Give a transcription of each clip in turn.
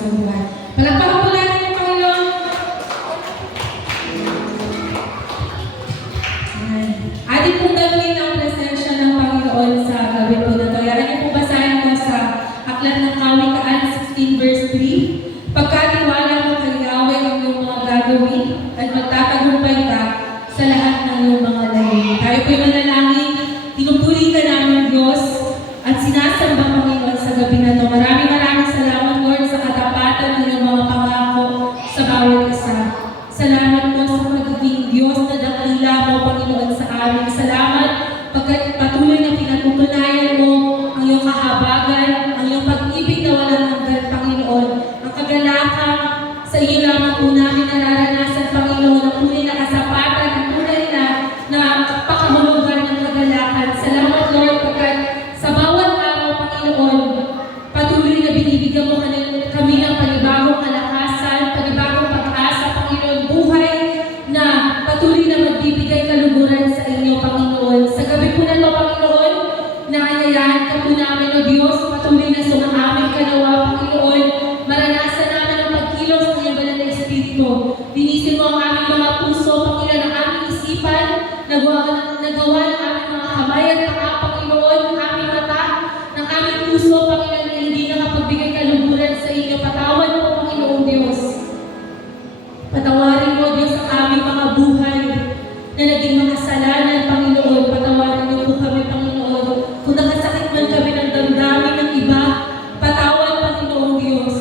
sa buhay. Palakpakan po natin yung Panginoon. Atin pong gawin ang presensya ng Panginoon sa gabi po na ito. Yaran niyo po basahin ko sa Aklat ng Kawikaan 16 verse 3. Pagkatiwala mo kay Yahweh ang iyong mga gagawin at magtatagumpay ka sa lahat ng iyong mga layunin. Tayo po'y manalangin, pinupuri ka namin Diyos at sinasamba Panginoon sa gabi na ito. Maraming salamat Lord sa katapatan ng iyong mga pangako sa bawat isa. Salamat po sa pagiging Diyos na dakila mo Panginoon sa amin. Salamat pagkat patuloy na pinatutunayan mo ang iyong kahabagan, ang iyong pag-ibig na walang hanggan Panginoon. Ang kagalakan sa iyo lamang po namin nararanasan Panginoon, ang tunay na kasapatan, ang tunay na pakahulugan ng kagalakan. Salamat Lord pagkat sa bawat araw Panginoon, patuloy na binibigyan mo kami ng panibagong kalakasan, panibagong pag-asa Panginoon, buhay na patuloy na magbibigay kaluguran sa inyo Panginoon. Sa gabi po na ito Panginoon, naanyayahan ka po namin o Diyos, patuloy na sumaamin ka nawa Panginoon, maranasan namin ang pagkilos ng iyong banal na Espiritu. Linisin mo ang aming mga puso, Panginoon, ang aming isipan, nagawa ng aming mga kamay at paa, Panginoon, ang aming mata, ng aming puso, Panginoon, na hindi nakapagbigay kaluguran sa inyo. Patawan mo, Panginoon Diyos. Patawarin mo, Diyos, ang aming mga buhay na naging makasalanan, Panginoon. Patawarin niyo po kami, Panginoon. Kung nakasakit man kami ng damdamin ng iba, patawan, Panginoon Diyos.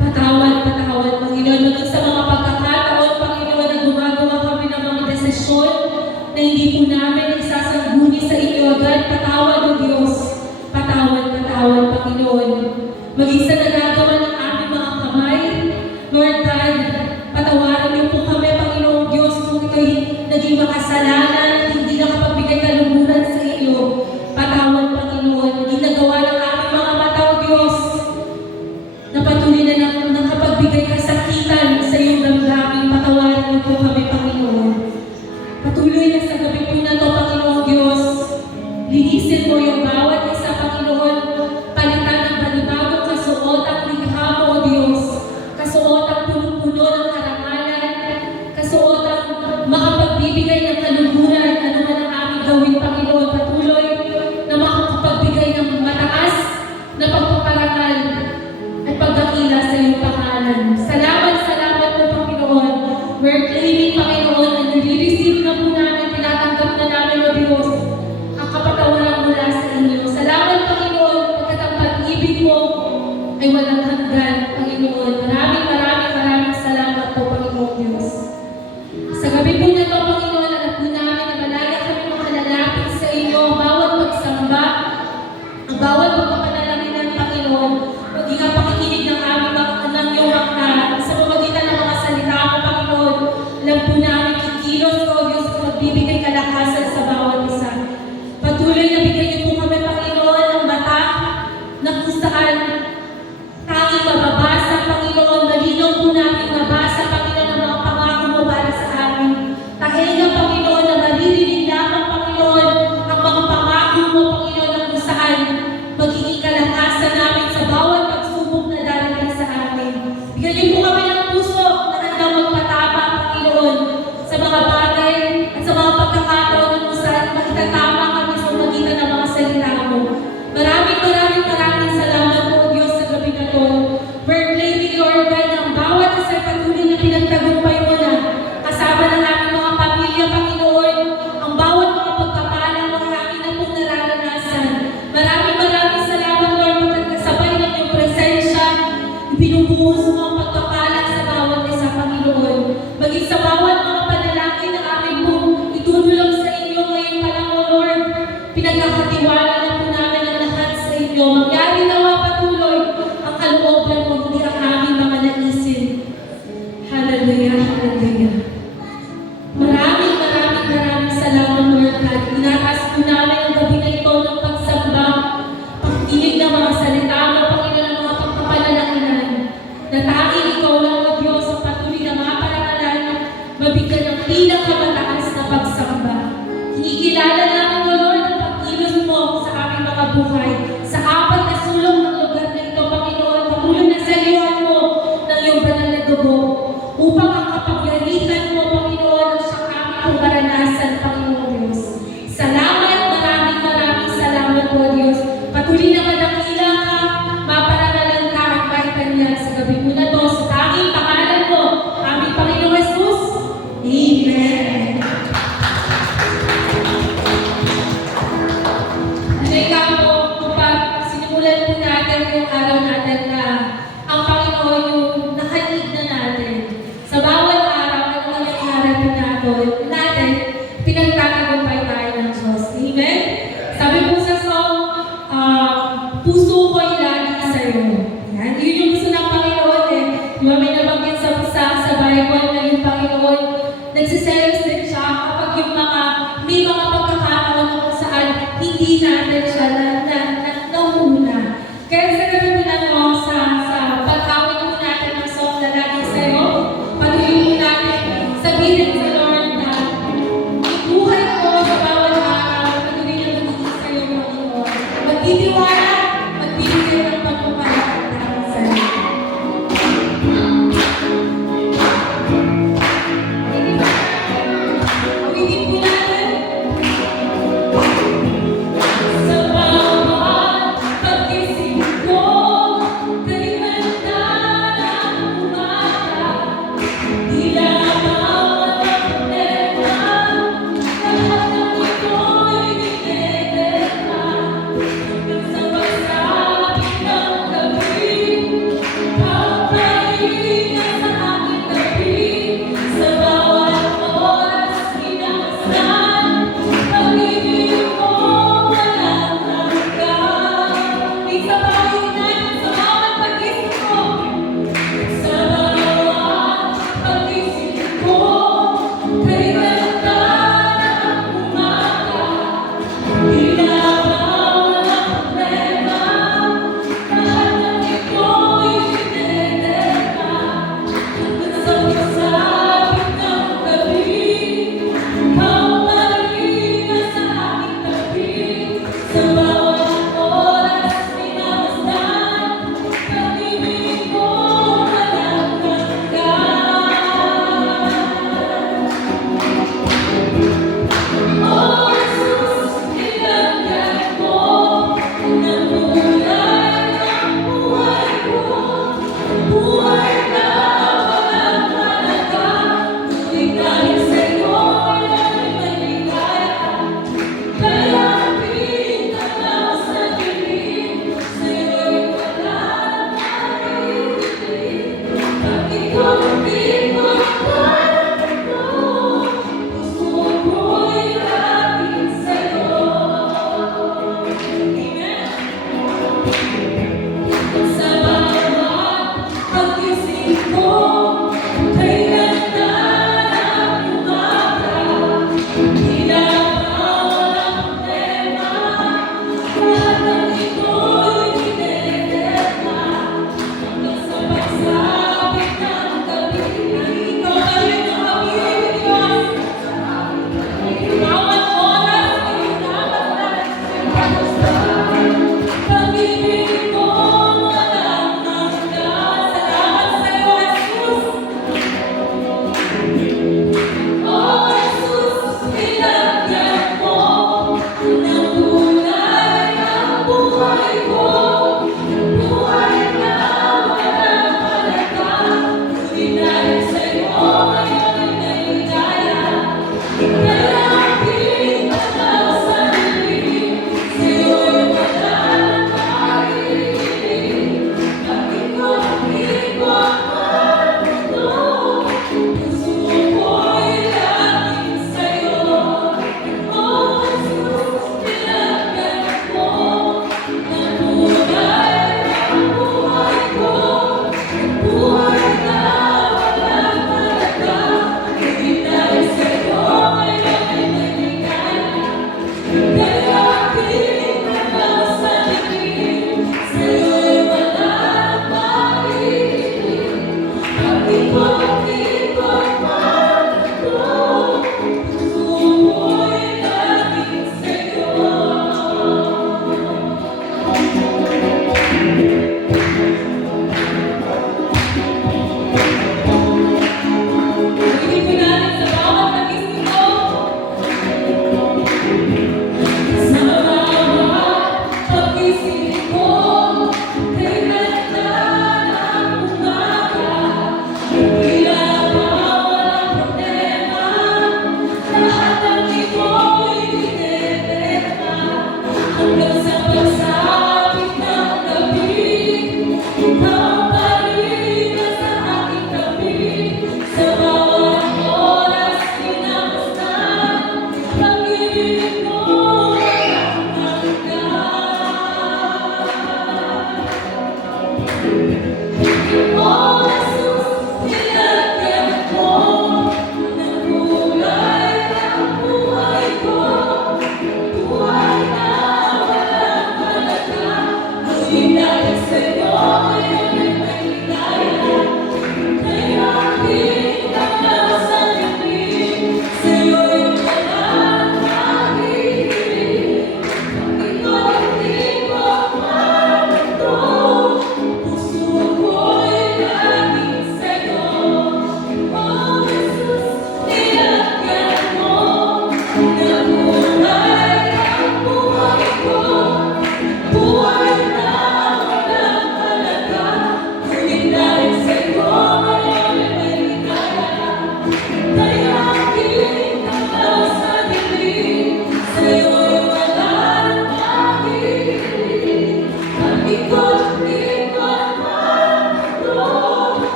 Patawan, Panginoon. Maging sa mga pagkakataon, Panginoon, na gumagawa kami ng mga desisyon na hindi po namin isasangguni sa inyo agad. Patawan, O Diyos. Patawan, Panginoon. Maging sa nagagawa ng aming mga kamay, Lord God, patawarin niyo po kami, Panginoong Diyos, kung ito'y naging makasalanan at hindi nakapagbigay kaluguran sa iyo. Patawan, Panginoon. Ginagawa ng aming mga mata, O Diyos, na patuloy na nakapagbigay kasakitan sa iyong damdamin. Patawarin niyo po kami, Panginoon. Patuloy na sa gabi po na ito, Panginoong Diyos, linisin mo yung bawat isa, Panginoon, palitan ng panibagong kasuotang likha mo, O Diyos. Kasuotang punong-puno ng karangalan, kasuotang makapagbibigay ng kaluguran, ano man ang aming gawin, Panginoon. Patuloy na makapagbigay ng mataas na pagpaparangal at pagdakila sa iyong pangalan. Salamat po, Panginoon. We're claiming, Panginoon, na nire-receive na po namin, tinatanggap na namin, O Diyos, ang kapatawaran mula sa inyo. Salamat, Panginoon, pagkat ang pag-ibig mo ay walang hanggan, Panginoon. Maraming salamat po, Panginoon Diyos. Sa gabi po na ito, Panginoon, alam po namin na malaya kami makalalapit sa inyo, ang bawat pagsamba, ang bawat pagpapanalangin ng Panginoon, maging ang pakikinig ng aming ng iyong mga sa pamagitan ng mga salita mo, Panginoon. Alam po namin, kikilos ko, Diyos, at magbibigay kalakasan sa bawat isa. Patuloy na bigyan niyo po kami, Panginoon, ng mata na kung saan tanging mababasa, Panginoon, malinaw po namin mabasa, Panginoon, ang mga pangako mo para sa amin. Tahenga, Panginoon, na maririnig lamang, Panginoon, ang mga pangako mo, Panginoon, na kung saan magiging kalakasan namin sa bawat pagsubok na darating sa amin. Bigyan niyo po kami ng puso na handang magpatama, Panginoon, sa mga bagay at sa mga pagkakataon na kung saan makitatama kami sa magitan ng mga salita mo. Maraming salamat po, Diyos, sa gabi na ito. We're claiming, Lord God, ang bawat isa patuloy na pinagtagumpay mo na kasama ng aming mga pamilya, Panginoon, ang bawat mga pagpapalang mga namin na pong nararanasan. Maraming salamat, Lord, pagkat kasabay ng iyong presensya, ibinubuhos mo ang pagpapalang sa bawat isa, Panginoon. Maging sa bawat mga panalangin na aming pong itutulong sa inyo ngayon pa lang, O Lord, pinagkakatiwala na po namin ang lahat sa inyo. Magyari nawa patuloy ang kalooban mo, hindi ang aming mga naisin. Hallelujah, hallelujah. Maraming salamat, Lord God. Tinataas po namin ang gabi na ito ng pagsamba, pagkinig ng mga salita mo, Panginoon, ng mga pagpapanalakinan, na tanging ikaw lang, O Diyos, ang patuloy na maparangalan, mabigyan ng pinakamataas na pagsamba. Kinikilala namin, O Lord, ang pagkilos mo sa aming mga buhay, sa apat na sulong ng lugar na ito, Panginoon. Patuloy na sa liwan mo pinamadakila ka, maparangalan ka ang kaitan niya sa gabi mo na to. Sa tanging pangalan mo, aming Panginoong Jesus. Amen. Kaya po, kapag sinimulan po natin yung araw natin na ang Panginoon yung nakalig na natin. Sa bawat araw, ano man yung harapin natin, pinagtatagumpay tayo ng Diyos. Amen? Sabi po sa song,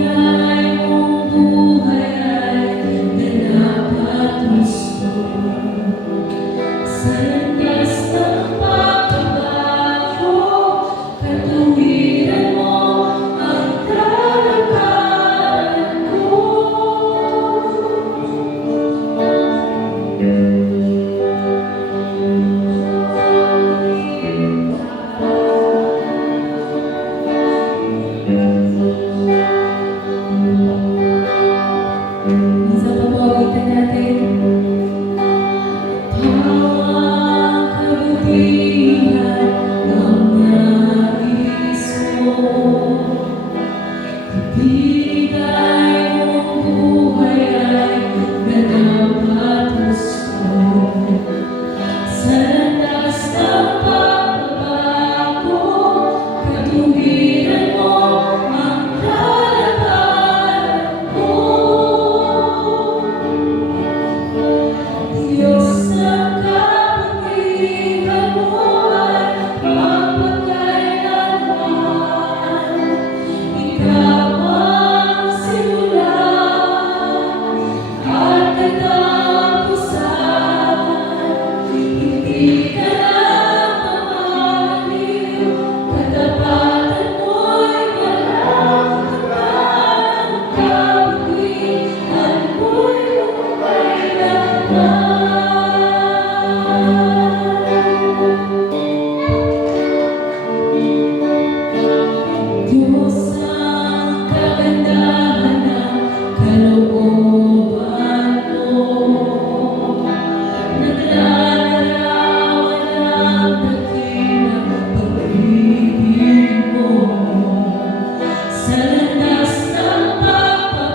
mong buhay ay ganap at gusto. Sa landas ng pagbabago, katuwiran mo ang kalagayan ko. Minsan pa po awitin natin. Pawang kabutihan ang nais mo. Ibigay mong buhay ay ganap at gusto. Sa landas ng pagbabago, katuwiran mo ang kalagayan ko. Diyos ng kabutihan mo ay magpakailanman. Ikaw ang simula at katapusan. Hindi ka lang mamaliw, katapatan mo'y walang hanggan. Ang kabutihan mo'y magpakailanman. Diyos ang kagandahan ng kalooban mo. Naglalarawan ang dakilang pag-ibig mo. Sa landas ng pagbabago,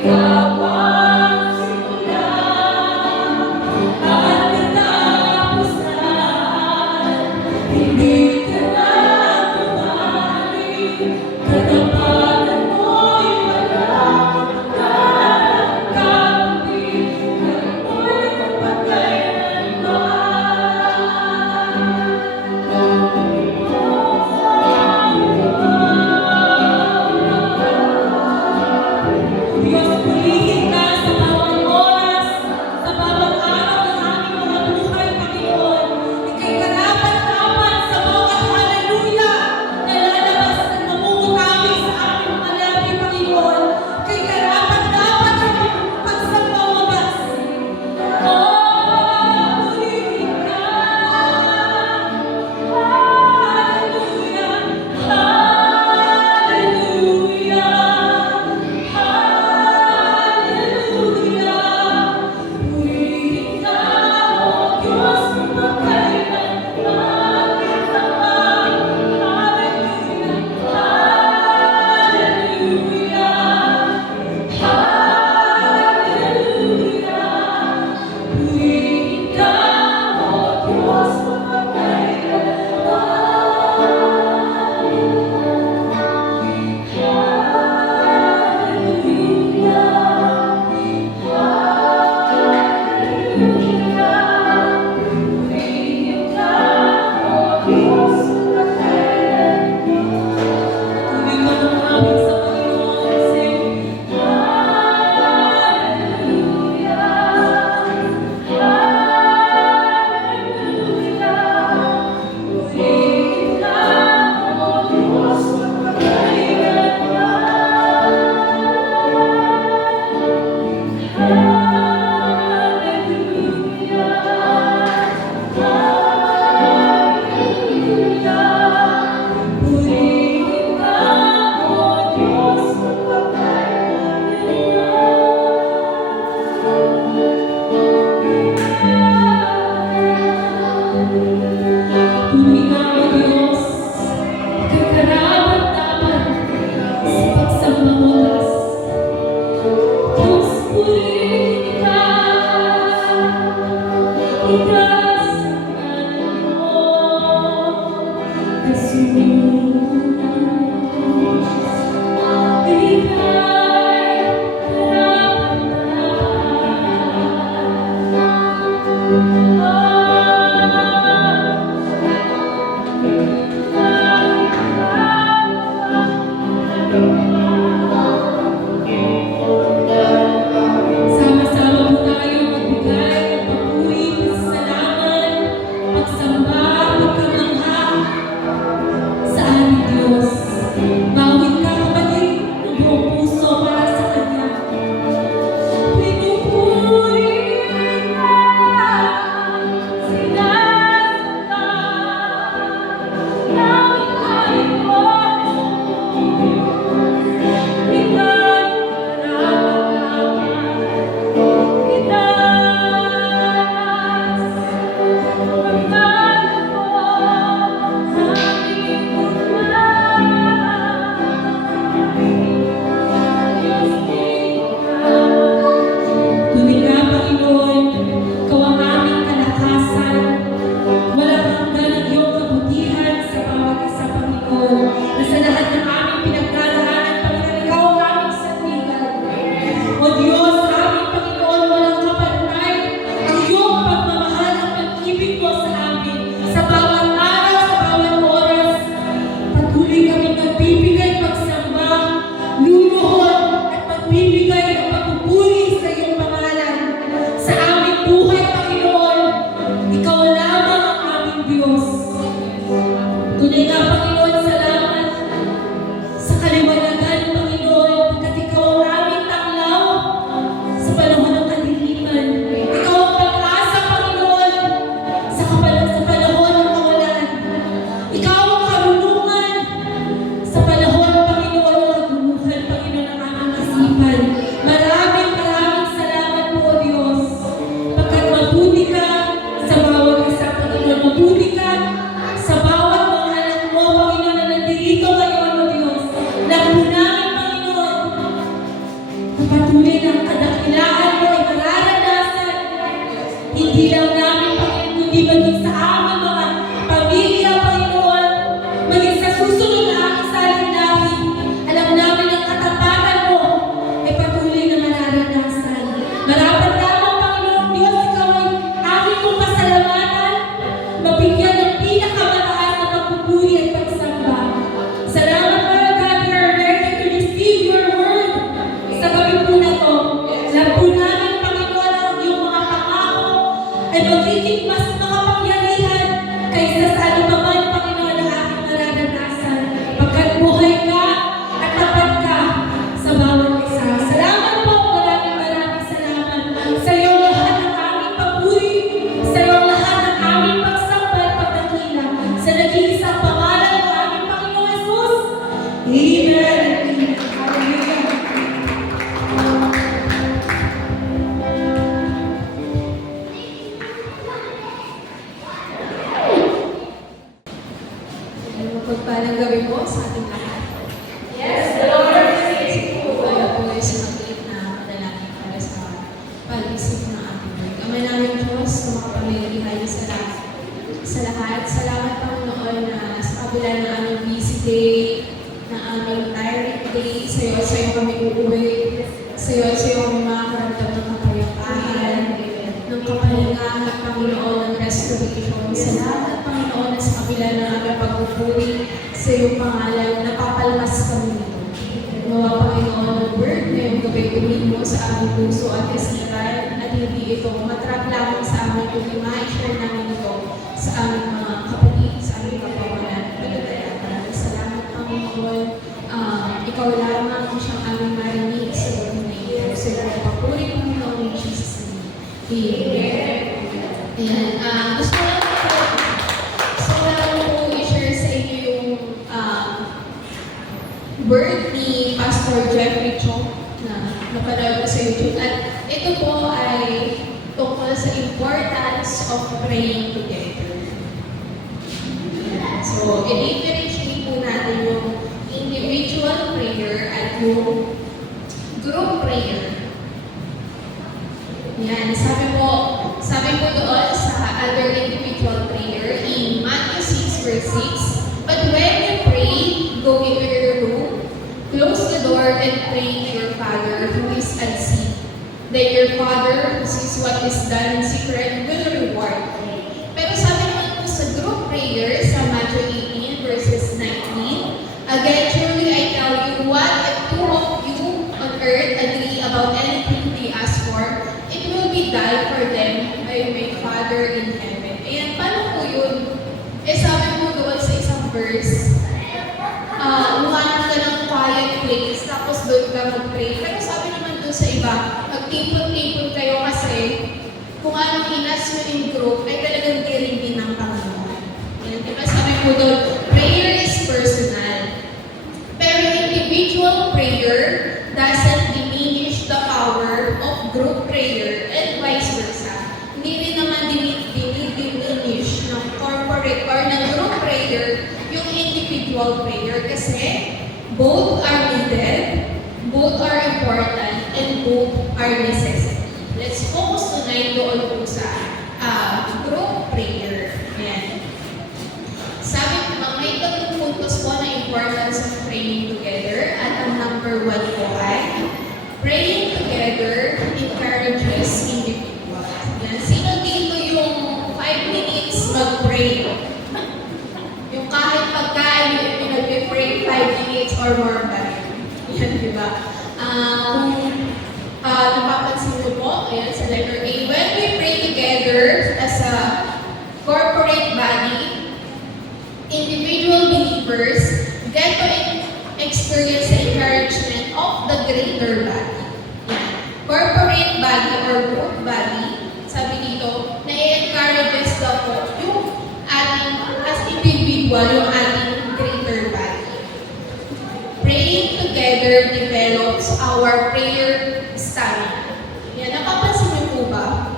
Ikaw ang simula at katapusan. Hindi ka na bumalik, katapatan mo'y walang hanggan. At mo'y Diyos, purihin ka sa bawat oras, sa bawat araw ng aming mga buhay, Panginoon. Ika'y karapat-dapat sa bawat haleluya na lalabas at mamumutawi sa aming mga labi, Panginoon. Ika'y karapat-dapat sa pagsambawabas. Purihin ka. Hallelujah. Hallelujah. Purihin ka, O Diyos, ika'y karapat-dapat sa pagsambawabas. Diyos, purihin ka, itaas ang ngalan mo, Jesus. Ika'y sama-sama po tayo magbigay ng papuri, pasasalamat, pagsamba, pagkamangha sa aming Diyos. Bawat ka, kapatid, ng buong puso para sa Kanya. Pinupuri ka, sinasamba, namin ay Tuwing nga, Panginoon, Ikaw ang aming kalakasan. Walang hanggan ang iyong kabutihan sa bawat isa, Panginoon. Na sa lahat ng aming pinagdadaanan, Panginoon, Ikaw ang aming sandigan. O Diyos, aming Panginoon, walang kapantay ang iyong pagmamahal at pag-ibig mo sa amin. Sa bawat araw, sa bawat oras, patuloy kaming nagbibigay pagsamba, luluhod at pagbibigay ng pagpupuri sa iyong pangalan. Sa aming buhay, Panginoon, Ikaw lamang ang aming Diyos. Tunay nga, Panginoon, salamat sa kaliwanagan, Panginoon, pagkat Ikaw ang aming tanglaw sa panahon ng kadiliman. Ikaw ang pag-asa, Panginoon, sa panahon ng kawalan. Ikaw ang karunungan sa panahon, Panginoon, ng kaguluhan, Panginoon, ng aming isipan. Maraming salamat po, O Diyos, pagkat mabuti ka sa bawat isa, Panginoon. Mabuti ka sa bawat mga anak mo, Panginoon, na nandito ngayon, O Diyos. Alam po namin, Panginoon, na patuloy ng kadakilaan mo ay mararanasan. Hindi lang namin, Panginoon, kundi maging sa aming mga pamilya, Panginoon, maging sa susunod na aming salin-lahi. Alam namin ang katapatan mo ay patuloy na mararanasan. Marapat lamang, Panginoon Diyos, ikaw ay aming mong pasalamatan, mabigyan ng pinakamataas na pagpupuri at pagsamba. Salamat, Lord God, we are ready to receive your word. Sa gabi po na to, alam po namin, Panginoon, ang iyong mga pangako ay magiging mas makapangyarihan kaysa sa anuman, Panginoon, na aking mararanasan. Pagkat buhay ka at tapat ka sa bawat isa. Salamat po, maraming salamat. Sa iyo lahat ng aming papuri, sa iyo lahat ng aming pagsamba at pagdakila, sa nag-iisang pangalan ng aming Panginoong Jesus. Amen. Hallelujah. Magpagpalang gabi po sa ating lahat. Yes, the Lord is Tayo po ay sinaglit na madalangin para sa pag-isip ng ating Lord. Ama namin Diyos, na makapangyarihan sa lahat. Salamat, Panginoon, na sa kabila ng aming busy day, na aming tiring day, sa iyo kami uuwi, sa iyo kami makakaramdam ng kapayapaan, ng kapahingahan, Panginoon, ng restoration. Salamat, Panginoon, na sa kabila ng aming pagpupuri sa iyong pangalan, napapalmas kami nito. Nawa, Panginoon, ang word ngayong gabi umimo sa aming puso at kasiran at hindi ito matrap lamang sa amin, kundi ma-share namin ito sa aming mga kapatid, sa aming kapawalan. Salamat, Panginoon. Ikaw lamang ang siyang aming marinig sa gabi na ito. Sa iyong papuri, Panginoon, in Jesus' name. Amen. Ayan. Gusto lang po i-share sa inyo yung word ni Pastor Jeffrey Chong na napanood ko sa YouTube. At ito po ay tungkol sa importance of praying together. So, i-differentiate po natin yung individual prayer at yung group prayer. Yan, sabi po doon sa other individual prayer in Matthew 6 verse 6, "But when you pray, go into your room, close the door and pray to your Father who is unseen. Then your Father who sees what is done in secret will reward you." Pero sabi naman po sa group prayer sa Matthew 18 verses 19, "Again, truly I tell you, what if two of you on earth agree about anything they ask for, it will be done for them by my Father in heaven." Ayan, paano po yun? Sabi mo doon sa isang verse, umanap ka ng quiet place, tapos doon ka mag-pray. Pero sabi naman doon sa iba, magtipon-tipon kayo kasi kung anong inas mo in group, ay talagang din ng Panginoon. Ayan, diba? Sabi po doon, prayer is personal. Pero individual prayer doesn't diminish the power of group prayer and vice versa. Hindi rin naman diminish ng corporate or ng group prayer yung individual prayer kasi both are needed, both are important, and both are necessary. Let's focus tonight doon po sa group prayer. Ayan. Sabi ko, may tatlong puntos po na importance of praying together at ang number 1 po ay praying together encourages individuals. Yan. Sino dito yung 5 minutes mag-pray? Yung kahit pagkain, yung pinag-pray 5 minutes or more ba? Yan, di ba? Napapansin ko po, ayan, sa letter A, when we pray together as a corporate body, individual believers get to experience the encouragement of the greater body. Corporate body or group body, sabi dito, na-encourages daw po yung ating, as individual, yung ating greater body. Praying together develops our prayer stamina. Yan, napapansin niyo po ba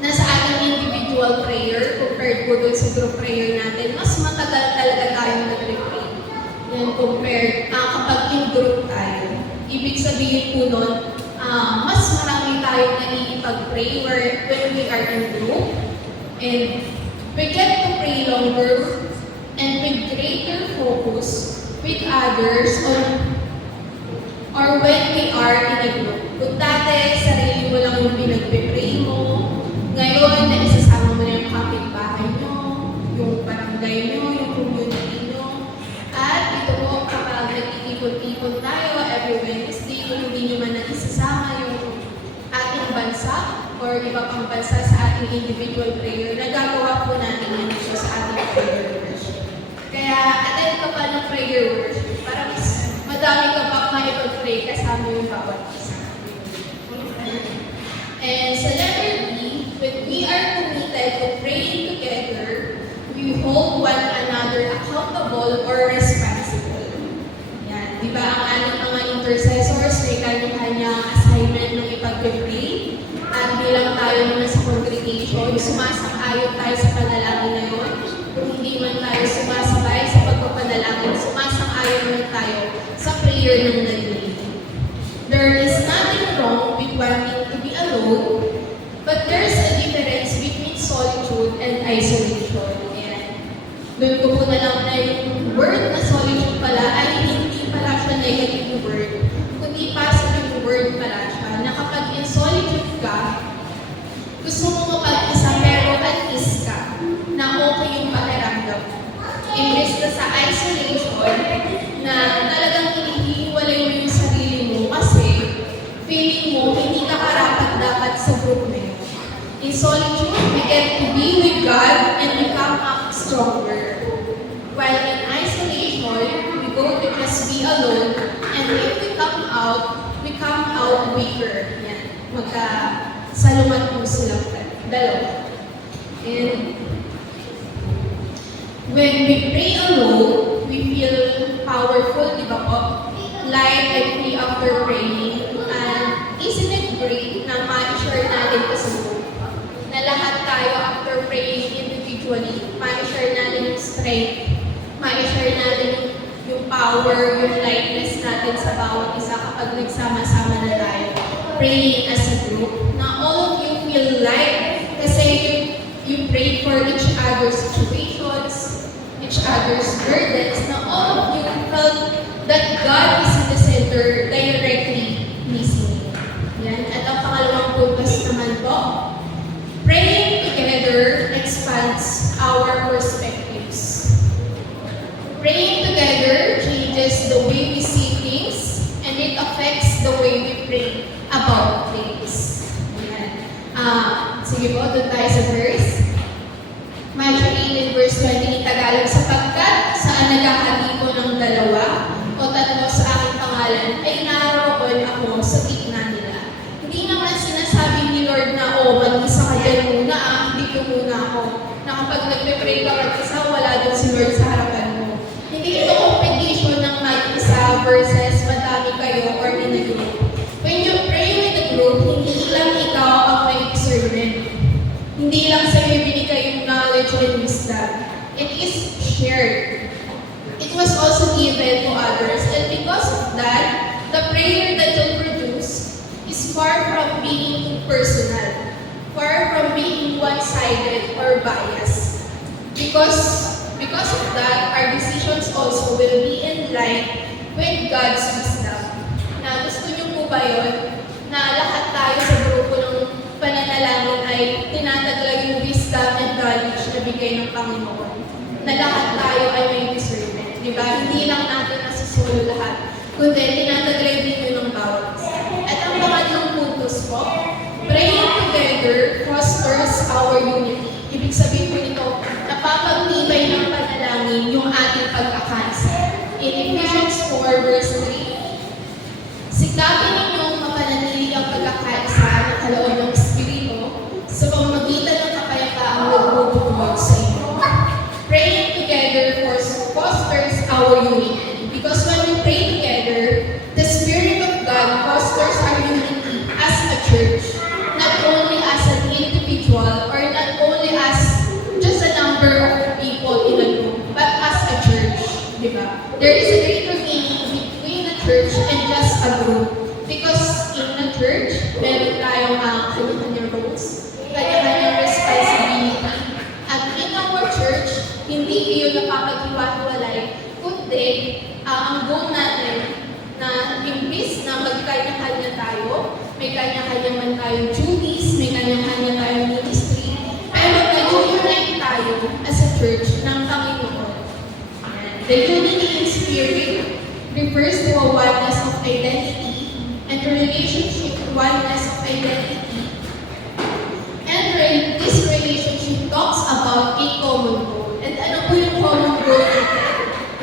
na sa ating individual prayer, compared po doon sa group prayer natin, mas matagal talaga tayong nag-pray. Yan, compared kapag in group tayo. Ibig sabihin po nun, mas marami tayong naiipag-pray when we are in group. And we get to pray longer and with greater focus with others or when we are in a group. Kung dati, sarili mo lang yung pinagpipray mo, ngayon, naisasama mo na yung kapitbahay nyo, yung barangay nyo, yung community nyo. At ito po, kapag nag-iipon-ipon tayo every Wednesday, kung hindi nyo man naisasama yung ating bansa or iba pang bansa sa ating individual prayer, nagagawa po natin yan dito sa ating prayer worship. Kaya, attend ka pa ng prayer worship para mas madami ka pa maipag-pray kasama yung bawat isa. And sa letter B, when we are committed to praying together, we hold one another accountable or responsible. Yan. Di ba ang ating mga intercessors, may kanya-kanyang assignment ng ipag-pray. At bilang tayo naman sa congregation, sumasang-ayon tayo sa panalangin na yun. Kung hindi man tayo sumasabay sa pagpapanalangin, sumasang-ayon man tayo sa prayer ng nalilin. There is nothing wrong with wanting to be alone, but there's a difference between solitude and isolation. And doon ko po na lang na yung word na solitude pala ay hindi pala siya negative word, kundi positive word pala siya, na kapag in solitude ka, gusto mo mapag-isa pero at least ka, na okay yung pakiramdam. Imbes na sa isolation, na talagang hinihiwalay mo yung sarili mo kasi feeling mo hindi ka karapat-dapat sa group na yun. In solitude, we get to be with God and we come up stronger. While in isolation, we go to just be alone, and if we come out weaker. Yan. Magkasalungat po silang dalawa. And when we pray alone, we feel powerful, di ba po? Like I pray after praying. And isn't it great na ma-share natin sa group? Na lahat tayo after praying individually, ma-share natin yung strength, ma-share natin yung power, yung lightness natin sa bawat isa kapag nagsama-sama na tayo. Praying as a group. Na all of you feel light kasi you pray for each other's situations, each other's burdens, na all of you felt that God is in the center directly listening. Yan. At ang pangalawang focus naman po, praying together expands our perspectives. Praying together changes the way we see things and it affects the way we pray about things. Yan. Sige po, doon tayo sa verse. Matthew 8 and verse 20 in Tagalog, sapagkat saan nagkakatipo ng dalawa o tatlo sa aking pangalan ay naroon ako sa gitna nila. Hindi naman sinasabi ni Lord na, mag-isa ka dyan muna, dito muna ako. Na kapag nagpe-pray ka mag-isa, wala doon si Lord sa harapan mo. Hindi ito competition ng mag-isa versus madami kayo or in a group. When you pray with a group, hindi lang ikaw ang may discernment. Hindi lang sa'yo binigay yung knowledge and wisdom. It is shared. It was also given to others, and because of that, the prayer that you'll produce is far from being personal, far from being one-sided or biased. Because of that, our decisions also will be in line with God's wisdom. Na gusto niyo po ba yun? Na lahat tayo sa grupo ng pananalangin ay tinataglag yung wisdom and knowledge na bigay ng Panginoon. Na lahat tayo ay may discernment. Diba? Hindi lang natin nasisolo lahat, kundi tinataglag din yun ng bawat isa. At ang pangatlong puntos po, praying together fosters our unity. Ibig sabihin po nito, napapagtibay ng panalangin yung ating pagkakaisa. In Ephesians 4 verse 3, sikapin ninyong mapanatili ang pagkakaisa ng kaloob ng Espiritu sa pamamagitan ng kapayapaang nagbubukod sa inyo. Praying together fosters our unity. Because when we pray together, the Spirit of God fosters our unity as a church. Not only as an individual or not only as just a number of people in a group, but as a church. Diba? There is a greater meaning between the church and just a group. Because in a church, meron tayong kanya-kanyang roles, kanya-kanyang responsibility. At in our church, hindi iyon napapaghiwa-hiwalay, kundi ang goal natin na imbis na magkanya-kanya tayo, may kanya-kanya man tayong duties, may kanya-kanya tayong ministry, pero nag-unite tayo as a church ng Panginoon. The unity in spirit refers to a oneness of identity and the relationship oneness of identity. And this relationship talks about a common goal. And ano po yung common goal natin?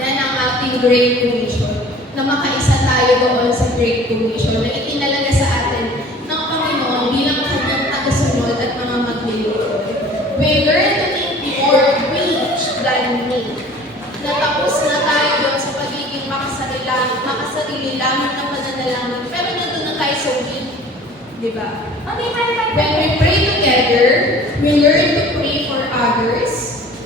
Yan ang ating Great Commission. Na makaisa tayo doon sa Great Commission na itinalaga sa atin ng Panginoon bilang kanyang tagasunod at mga maglilingkod. We learn to think more we than me. Natapos na tayo doon sa pagiging makasarili lamang ng pananalangin. Pero nandun na tayo sa we. Diba? When we pray together, we learn to pray for others.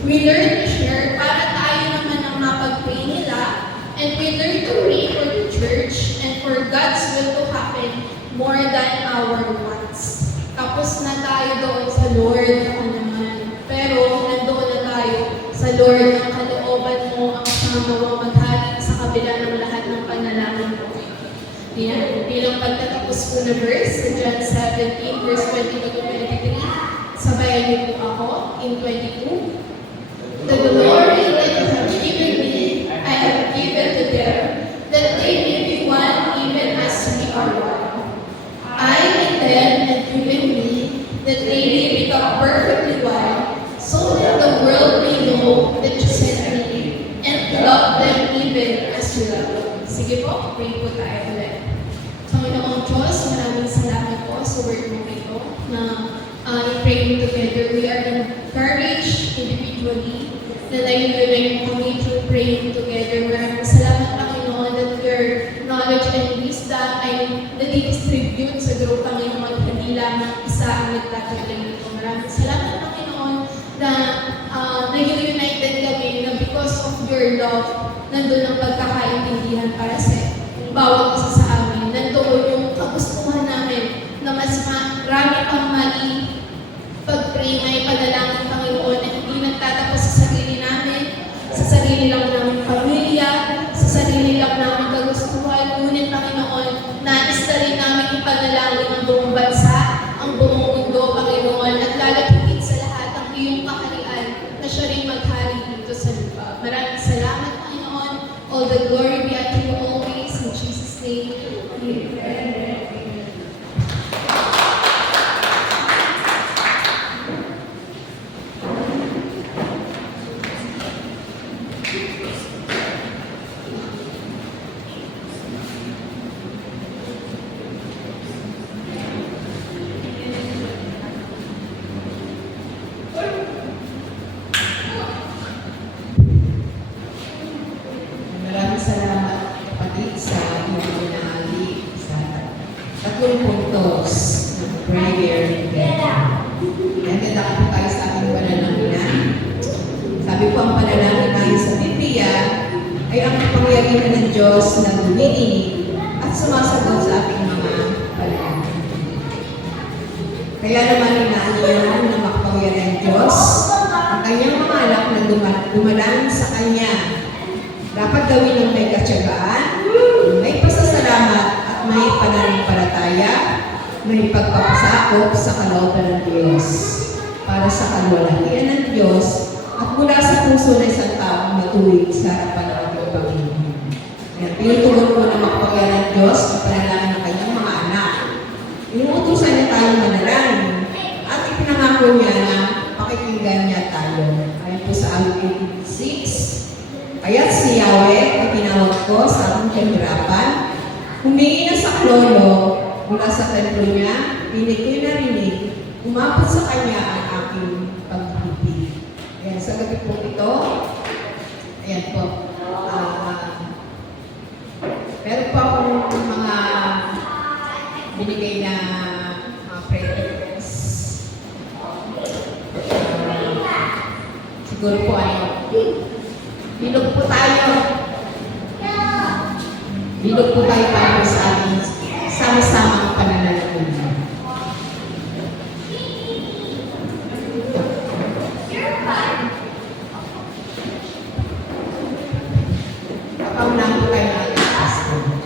We learn to share para tayo naman ang mapag-pray nila. And we learn to pray for the church and for God's will to happen more than our wants. Tapos na tayo doon sa Lord naman. Pero nandoon na tayo sa Lord ng kalooban mo ang samawang maghari sa kabila ng lahat ng panalangin mo. Yan. Bilang pagtatapos ko na verse sa John 17 verse 22-23, sabayan niyo po ako in 22. The glory that you have given me, I have given to them, that they may be one even as we are one. I in them and you in me, that they may become perfectly one, so that the world may know that you sent me, and love them even as you love me. Sige po, pray po tayo ulit. Panginoong Diyos, maraming salamat po sa word mo ito na in praying together, we are encouraged individually na nai-unite kami through praying together. Maraming salamat, Panginoon, that your knowledge and wisdom ay nadidistribute sa group, Panginoon, hindi lamang isa ang nagtatagal nito. Maraming salamat, Panginoon, na nag-united kami na because of your love, nandun ang pagkakaintindihan para sa bawat isa sa amin. Nandoon yung kagustuhan namin na mas marami pang pag-pray, may panalangin, Panginoon, na hindi nagtatapos sa sarili namin, sa sarili lang namin pamilya, sa sarili lang namin kagustuhan. Ngunit, Panginoon, nais na rin namin ipanalangin ang buong bansa, ang buong mundo, Panginoon, at lalo't higit sa lahat ang iyong kaharian na siya rin maghari dito sa lupa. Maraming salamat, Panginoon. All the glory be unto you always. In Jesus' name, amen. Maraming salamat, kapatid, sa iyong pinahali sa tatlong puntos ng prayer together. Nandito po tayo sa ating panalangin. Sabi po, ang panalangin tayo sa Biblia ay ang kapangyarihan ng Diyos na dumidinig at sumasagot sa ating mga panalangin. Kaya naman inaanyayahan ng makapangyarihan Diyos ang kanyang mga anak na dumadaan sa Kanya. Dapat gawin ng may katyagaan, may pasasalamat at may pananampalataya, may pagpapasakop sa kalooban ng Diyos para sa kalwalhatian ng Diyos at mula sa puso ng isang taong matuwid sa harapan ng ating Panginoon. Kaya pinutugon po ng makapangyarihan ng Diyos ang panalangin ng kanyang mga anak. Inuutusan niya tayong manalangin at ipinangako niya na pakikinggan niya tayo. Ayon po sa Awit 86, kaya't si Yahweh ay tinawag ko sa aking kahirapan, humingi na sa klono mula sa templo niya, pinig ko'y narinig, umabot sa kanya ang aking pag-ibig. Ayan, sa gabi po ito, ayan po, meron po akong mga binigay na prayer requests. Siguro po ano, bilog po tayo. Bilog po tayo para sa ating sama-samang pananalaman. Kapag po tayo ng ating pastor.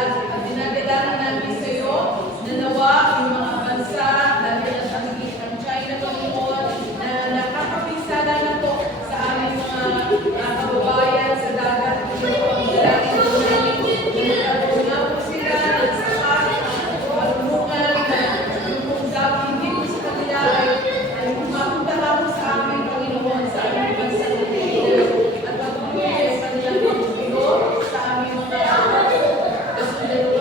at dinadalangin namin sa iyo na nawa yung mga bansa, lalo na sa higit ang China, Panginoon, na nakakapinsala na po sa aming mga kababayan sa dagat. Panginoon, dalangin po namin na nagkatuna po sila ng sapat, marunungan, na yung kung dapat hindi po sa kanila ay mapunta lang po sa amin, Panginoon, sa aming bansa ng Pilipinas. At patuloy ang kanilang pagbigo sa aming mga kasunod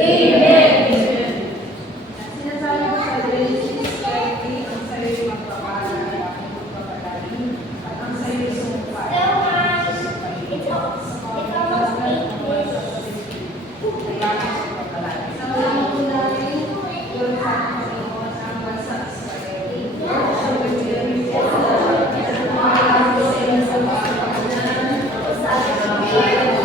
Sinasabi ko sa Genesis 30, ang sa'yo'y magpapala at aking magpapalalim, at ang sa'yo'y sumpa. Sa mga unahin, yun sa Panginoon ang bansa Israel. Lord, sa pagkirami ko, at mga sa iyo sa pagkakanan, sa bansang Israel,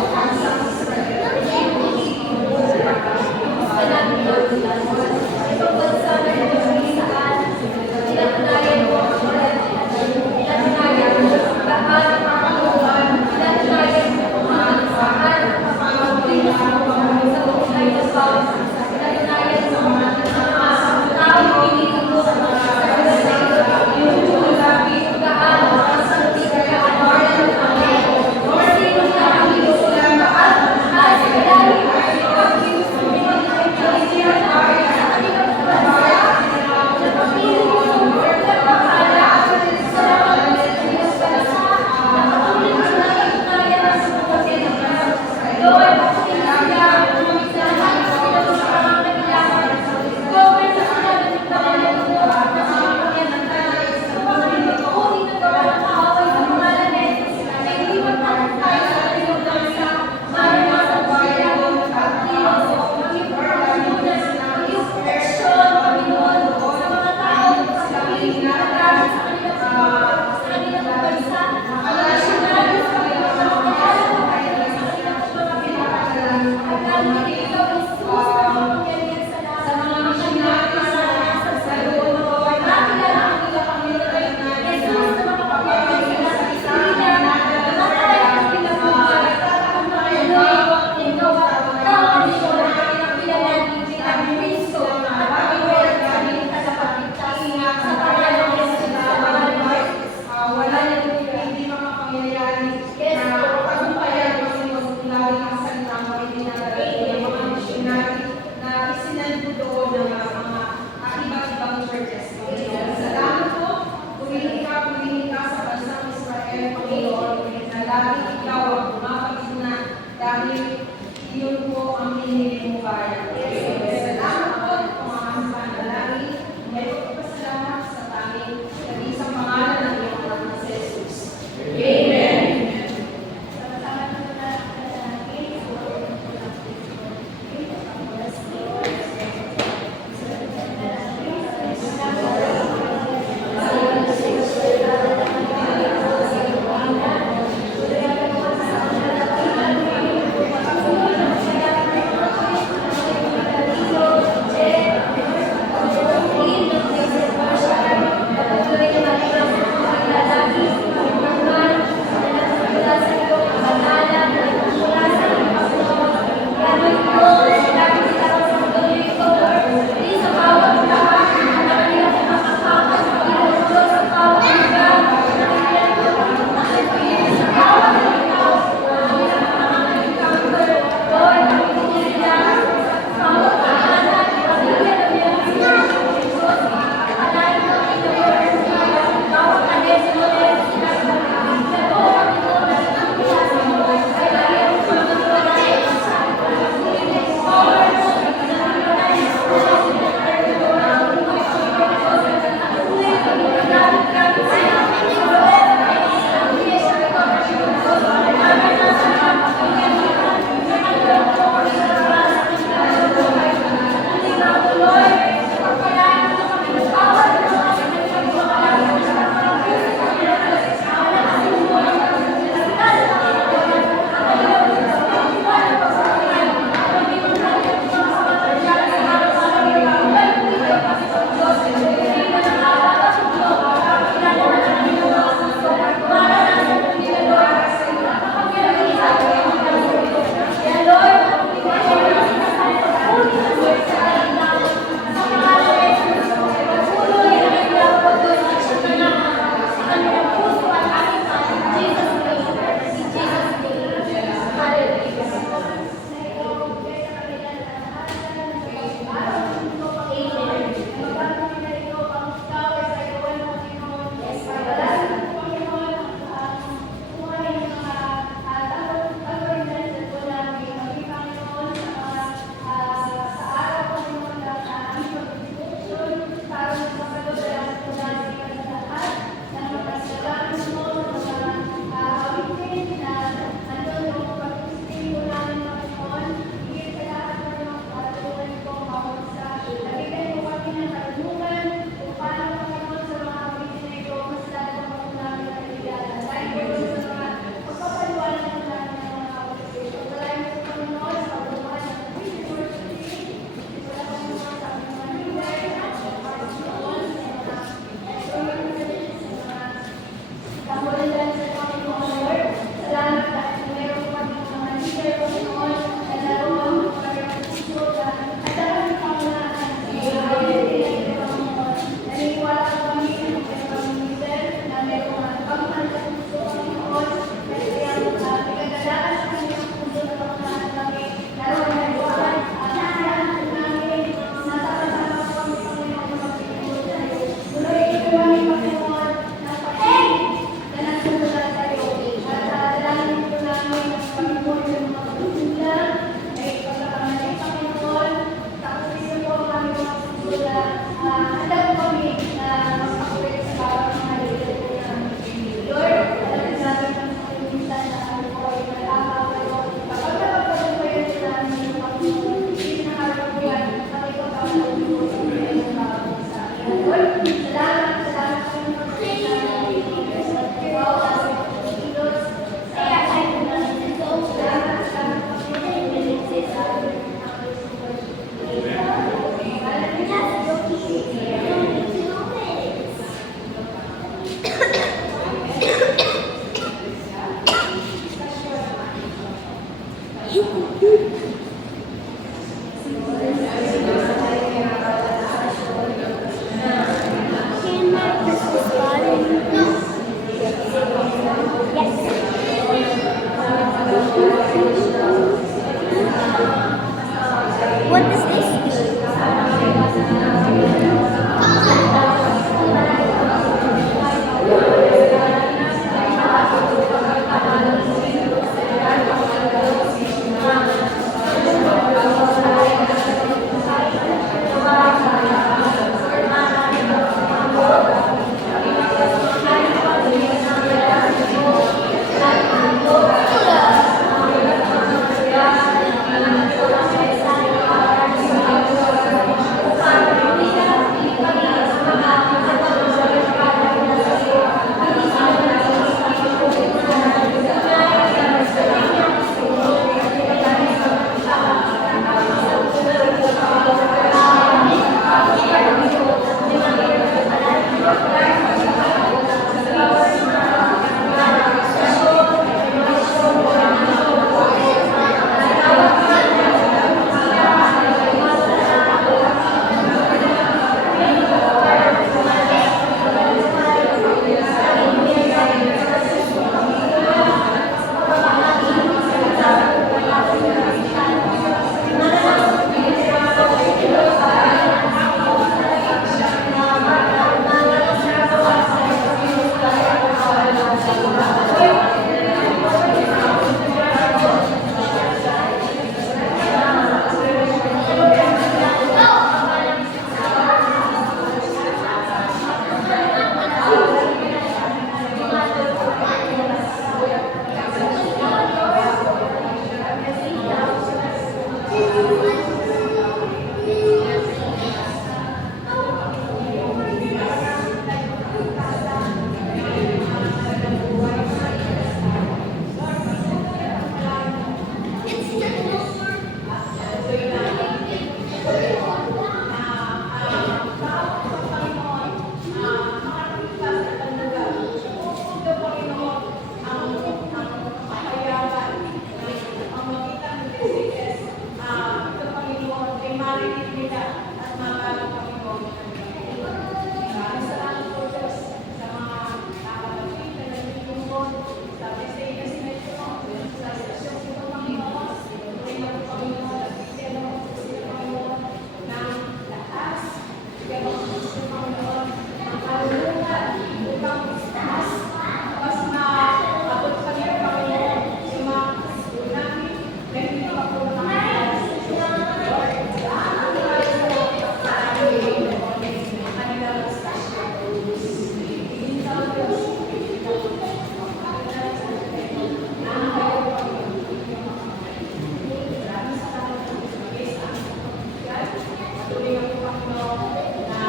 Patuloy ang Panginoon na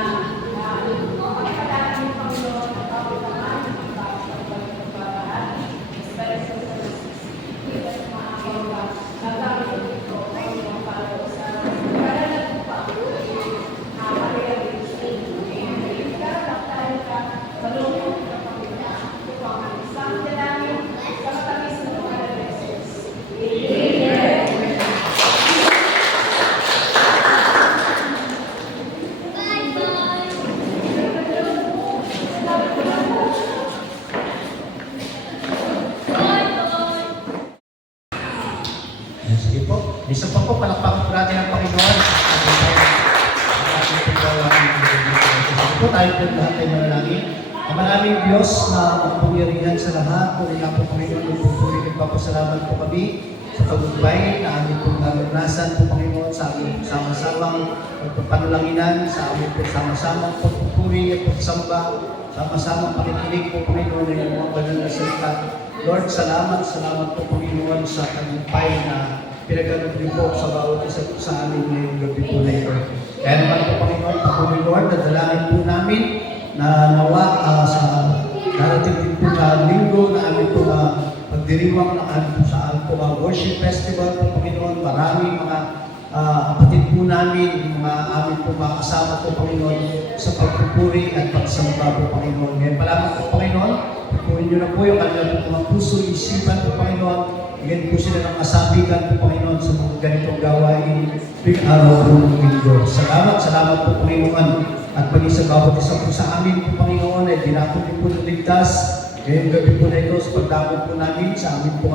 pagkakalaan ng Panginoon ang bawat naman ng bawat pagbabahagi, especially sa hindi at maaari na nagamit ko ito Panginoon para sa karalan ng Panginoon. Realization. Amen. Tayo ka, malungkot na Panginoon. Ito ang isang dalangin sa matamis ng mga beses. Amen. Sige po. Isa pa po, palakpakan po natin ang Panginoon. Sige po, tayo po lahat ay manalangin. Ang maraming Diyos na magpapurihan sa lahat, puri nga po Panginoon, magpupuri at papasalamat po kami sa tagumpay na aming pong naranasan po Panginoon sa aming sama-samang pagpapanulanginan, sa aming po sama-samang pagpupuri at pagsamba, sama-samang pakikinig po Panginoon ng mga banal na salita. Lord, salamat po Panginoon sa tagumpay na pinaganood niyo po sa bawat isa po sa amin ngayong gabi po na ito. Kaya naman po Panginoon, patuloy Lord, nadalangin po namin na nawa sa darating din po na linggo na amin po na pagdiriwang na amin po sa Worship Festival po Panginoon. Maraming mga kapatid po namin, mga amin po mga kasama po Panginoon sa pagpupuri at pagsamba po Panginoon. Ngayon pala po Panginoon, pupurin niyo na po yung kanilang mga puso, isipan po Panginoon. Bigyan po sila ng kasabigan po Panginoon sa mga ganitong gawain tuwing araw ng linggo. Salamat po Panginoon. At pag sa bawat isa po sa amin po Panginoon ay dinapon niyo po ng ligtas. Ngayong gabi po na ito sa pagdapon po namin sa amin po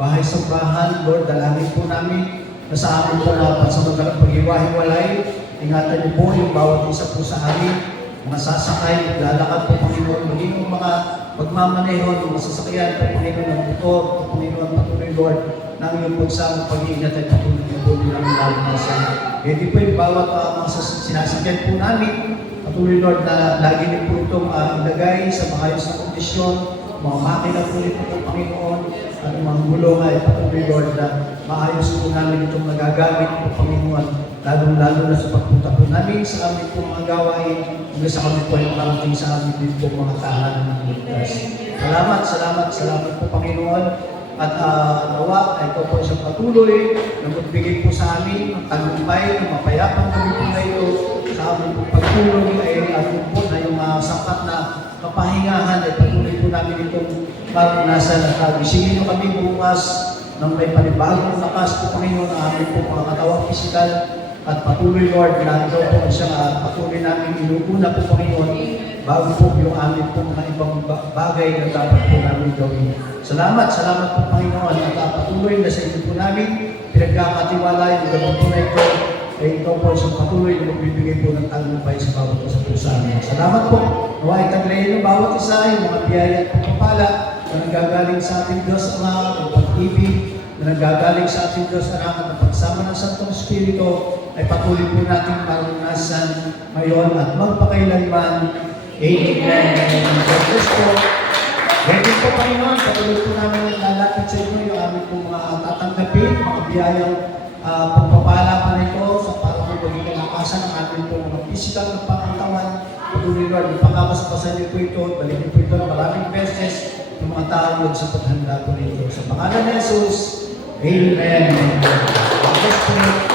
bahay sambahan. Lord, dalangin po namin na sa amin po na pansamagalang pag-iwahiwalay. Ingatan niyo po yung bawat isa po sa amin. Mga sasakay, lalakad po Panginoon. Maging yung mga pagmamaneho, yung masasakyan po Panginoon ng motor, po Panginoon patuloy Lord, nang iyong pagsama pag-iingat ay patuloy niyo po nilang nalaman. Hindi po yung bawat mga sinasakyan po namin. Patuloy Lord na lagi niyo po itong ilagay sa maayos na kondisyon, mga makina po nito po Panginoon, at mga gulong ay patuloy Lord na maayos po namin itong nagagamit po Panginoon, lalo na sa pagpunta po namin sa amin po mga gawain, hanggang sa kami po ay makarating sa amin din po mga tahanan ng ligtas. Salamat po Panginoon. At nawa, ito po isang patuloy na magbigay po sa amin ng tagumpay, ng mapayapang gabi po na ito sa amin po pagtulong ay amin po na yung sapat na kapahingahan ay patuloy po namin itong maranasan at gisingin nyo kami bukas ng may panibagong lakas po Panginoon na amin po mga katawang pisikal at patuloy Lord na ito po isang patuloy namin inuuna po Panginoon bago po yung amin po mga ibang bagay na dapat po namin gawin. Salamat po Panginoon at patuloy na sa inyo po namin pinagkakatiwala yung gabi po na ito ay ikaw po isang patuloy na magbibigay po ng tagumpay sa bawat isa po sa amin. Salamat po. Nawa itaglayin ng bawat isa yung mga biyaya at pagpapala na nanggagaling sa ating Diyos Ama, ng pag-ibig, na nanggagaling sa ating Diyos Anak at ang pagsama ng Santong Espiritu ay patuloy po natin maranasan ngayon at magpakailanman. Amen. God bless po. Ganyan po Panginoon, patuloy po namin lalapit sa inyo yung aming po mga tatanggapin, mga biyayang pagpapala pa nito sa para po maging kalakasan ng ating po mga physical na pangatawan. Patuloy Lord, ipakakaspasan niyo po ito, balik niyo po ito maraming beses ng mga tao sa paghanda po nito. Sa pangalan ni Jesus, Amen. God bless po.